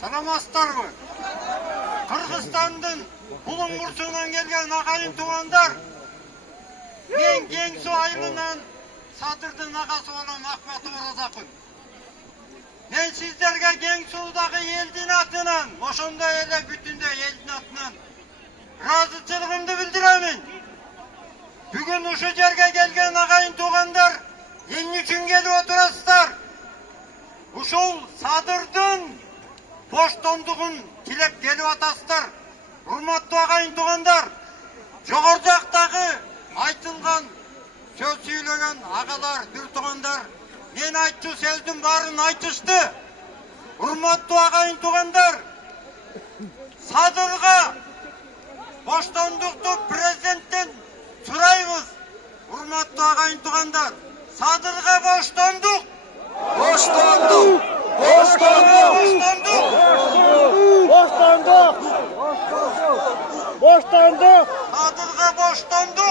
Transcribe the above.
Саламатсыздарбы? Кыргызстандын Булуң Мурсуунан келген агайын туугандар, мен Кең Суу айылынан Садырдын агасы болон Акматов Оразакын. Мен сиздерге Кең Суудагы элдин атынан, ошондой эле бүтүндөй элдин атынан ыраазычылыгымды билдиремин. Бүгүн ушул жерге келген агайын туугандар, эмне үчүн келип отурасыздар? Ушул Садырдын боштондугун тилеп келип атасыздар. Урматтуу агайын туугандар, жогору жактагы айтылган сөз сүйлөгөн агалар, бир туугандар мен айтчу сөздүн баарын айтышты. Урматтуу агайын туугандар, Садырга боштондукту президенттен сурайбыз. Урматтуу агайын туугандар, Садырга боштондук, Boşlandık! Boşlandık! боштондук, Boşlandık! Садырга боштондук.